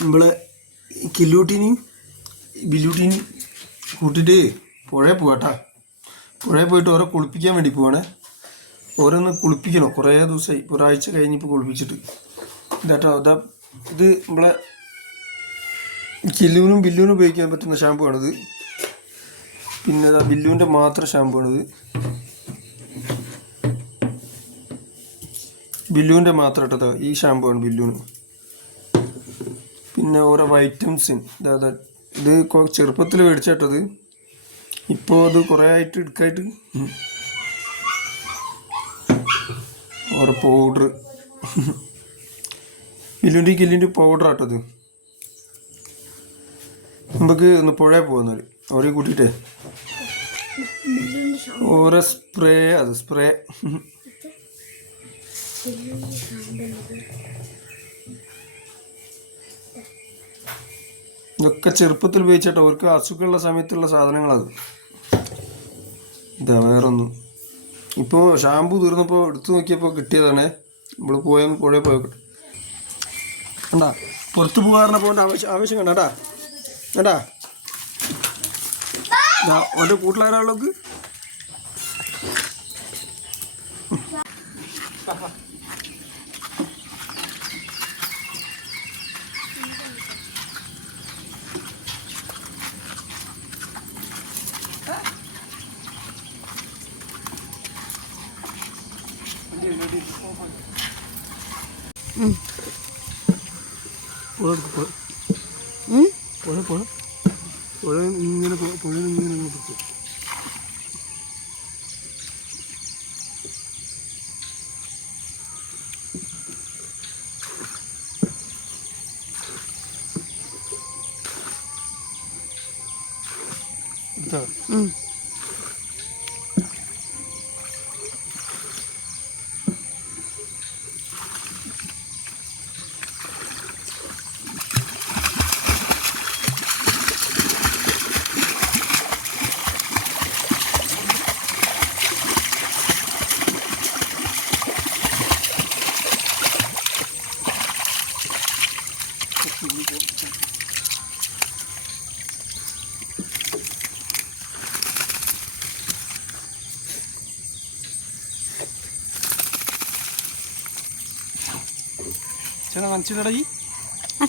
നമ്മൾ കില്ലൂട്ടിനെയും ബില്ലൂട്ടിനെയും കൂട്ടിയിട്ട് പുഴയിൽ പോകട്ടാ പുഴയിൽ പോയിട്ട് ഓരോ കുളിപ്പിക്കാൻ വേണ്ടി പോവാണ്. ഓരോന്ന് കുളിപ്പിക്കണം. കുറേ ദിവസമായി ഒരാഴ്ച കഴിഞ്ഞിപ്പോൾ കുളിപ്പിച്ചിട്ട്. ഇതാട്ടോ അതാ ഇത് നമ്മളെ കില്ലൂനും ബില്ലൂനും ഉപയോഗിക്കാൻ പറ്റുന്ന ഷാമ്പു ആണിത് പിന്നെ അതാ ബില്ലുവിന്റെ മാത്രം ഷാമ്പു ആണിത് ബില്ലുവിന്റെ മാത്രം ഇട്ടതാ ഈ ഷാമ്പു ആണ് ബില്ലുവിന് പിന്നെ ഓരോ വൈറ്റംസിൻ ഇത് ചെറുപ്പത്തിൽ മേടിച്ചിട്ടത് ഇപ്പോൾ അത് കുറേ ആയിട്ട് എടുക്കായിട്ട്. ഓരോ പൗഡർ ഇല്ലുണ്ടി കില്ലിന്റെ പൗഡർ ആട്ടത് നമുക്ക് ഒന്ന് പുഴയിൽ പോകുന്നത് അവരെ കൂട്ടിയിട്ടേ. ഓരോ സ്പ്രേ അത് സ്പ്രേ ഇതൊക്കെ ചെറുപ്പത്തിൽ ഉപയോഗിച്ചിട്ട് അവർക്ക് അസുഖമുള്ള സമയത്തുള്ള സാധനങ്ങളത് ഇതാ വേറൊന്നും. ഇപ്പോൾ ഷാമ്പു തീർന്നപ്പോൾ എടുത്തു നോക്കിയപ്പോൾ കിട്ടിയതാണ്. നമ്മൾ പോയെന്ന് പുഴയിൽ പോയ കണ്ടാ? പുറത്ത് പോകാറിനെ പോകേണ്ട ആവശ്യം ആവശ്യം കണ്ടാ കണ്ടാ? ഓന്റെ കൂട്ടിലാരാളുക്ക് പുഴ പുഴ? പുഴ ഇങ്ങനെ പുഴ ഇങ്ങനെ അങ്ങ് പോകും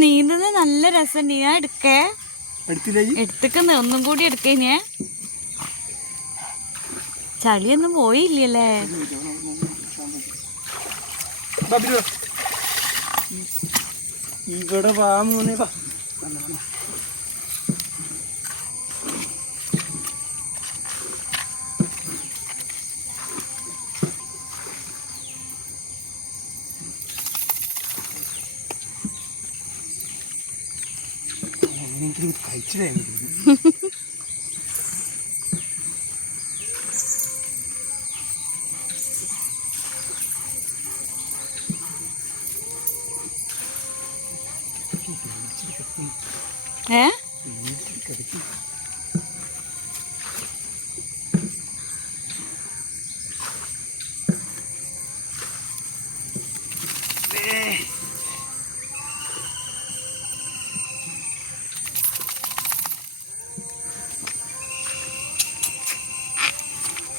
നീന്തുന്നത് നല്ല രസം ഞാൻ എടുക്കേ. എടുത്തില്ല ഈ? ഒന്നും കൂടി എടുക്കേ ഞാൻ ചളിയൊന്നും പോയില്ലല്ലേ? വാ. ഇവിടെ വാ. വന്നോ. എങ്ങനെയെങ്കിലും ഏ?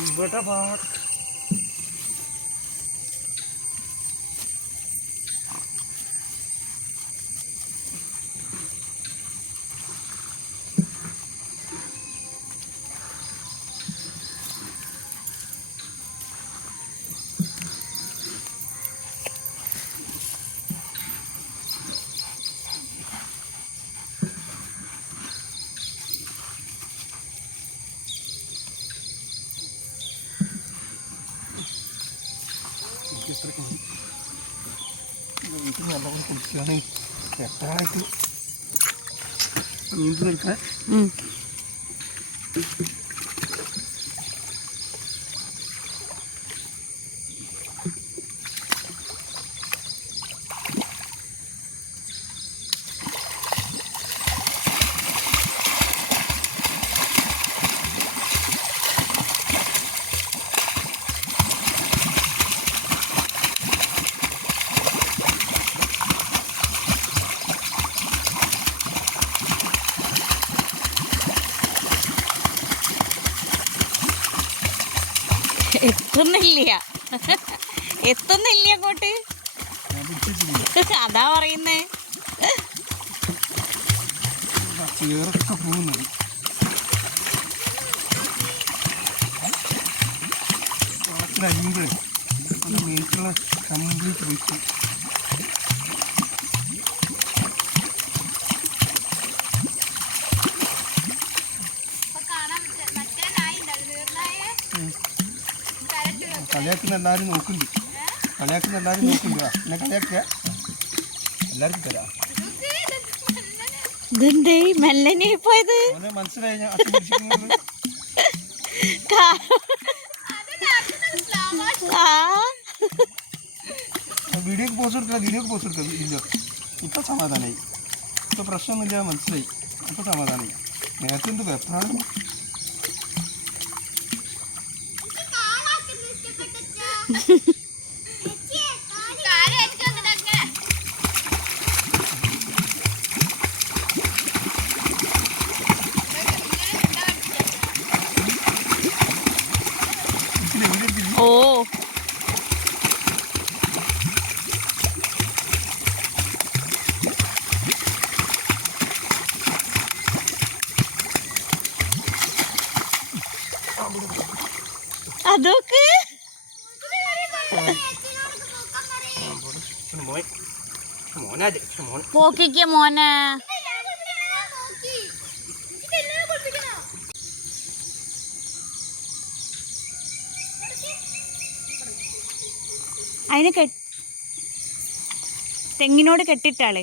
ഇവിടെ നല്ലപോലെ കുടിക്കുകയാണ് എത്രയായിട്ട് നീന്തി നിൽക്കാൻ എത്തുന്നില്ല. എത്തുന്നില്ല അങ്ങോട്ട്. അതാ പറയുന്നേ. കംപ്ലീറ്റ് പോയിക്കും കളിയാക്കുന്ന എല്ലാവരും നോക്കുന്നുണ്ട്. കളിയാക്കുന്ന എല്ലാവരും നോക്കുന്നുണ്ട്. എന്നെ കളിയാക്കുക. എല്ലാവർക്കും തരാം. ഇതെന്തേ മെല്ലനെ പോയത്? മനസ്സിലായി ഞാൻ വീഡിയോക്ക് പോസ്റ്റ് കൊടുക്കില്ല വീഡിയോക്ക് പോസ്റ്റ് കൊടുക്കുക ഇല്ല. ഇപ്പം സമാധാനമായി ഇപ്പം പ്രശ്നമൊന്നുമില്ല മനസ്സിലായി. ഇപ്പൊ സമാധാനമായി നേരത്തെ എന്ത് വെപ്പാണ് ഓ. അതൊക്കെ മോനെ അതിന് കെ തെങ്ങിനോട് കെട്ടിട്ടാളെ.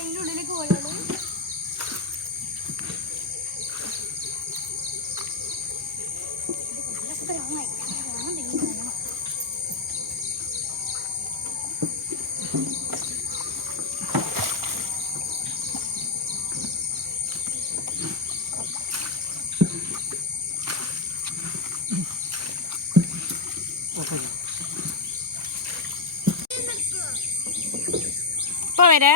നീ തോർത്താനാടാ ഓക്കെ ഇപ്പൊ വരെ?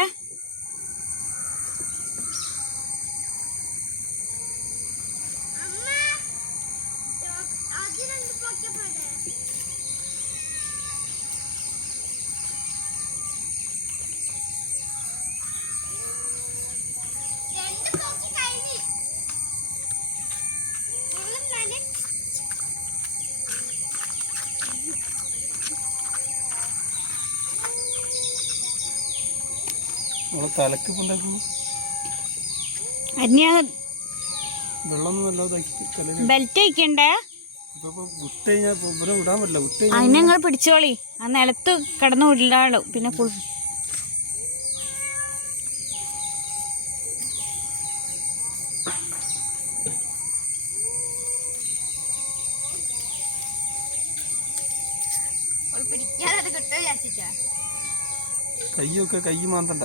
അതിനെ നിങ്ങൾ പിടിച്ചോളി. ആ നിലത്ത് കിടന്ന് ഉരുളാളു പിന്നെ കുളി പിടിക്കാതെ കിട്ടുക വിചാരിച്ചിട്ടാ? കയ്യൊക്കെ കൈ മാന്തണ്ട.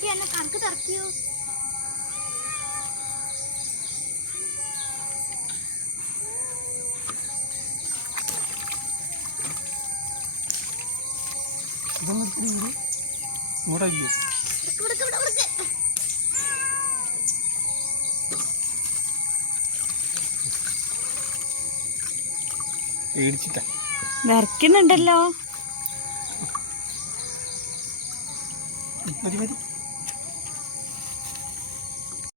കില്ലുട്ടി എന്നെ കണക്ക് തിറക്കിയോ ഇതൊന്നും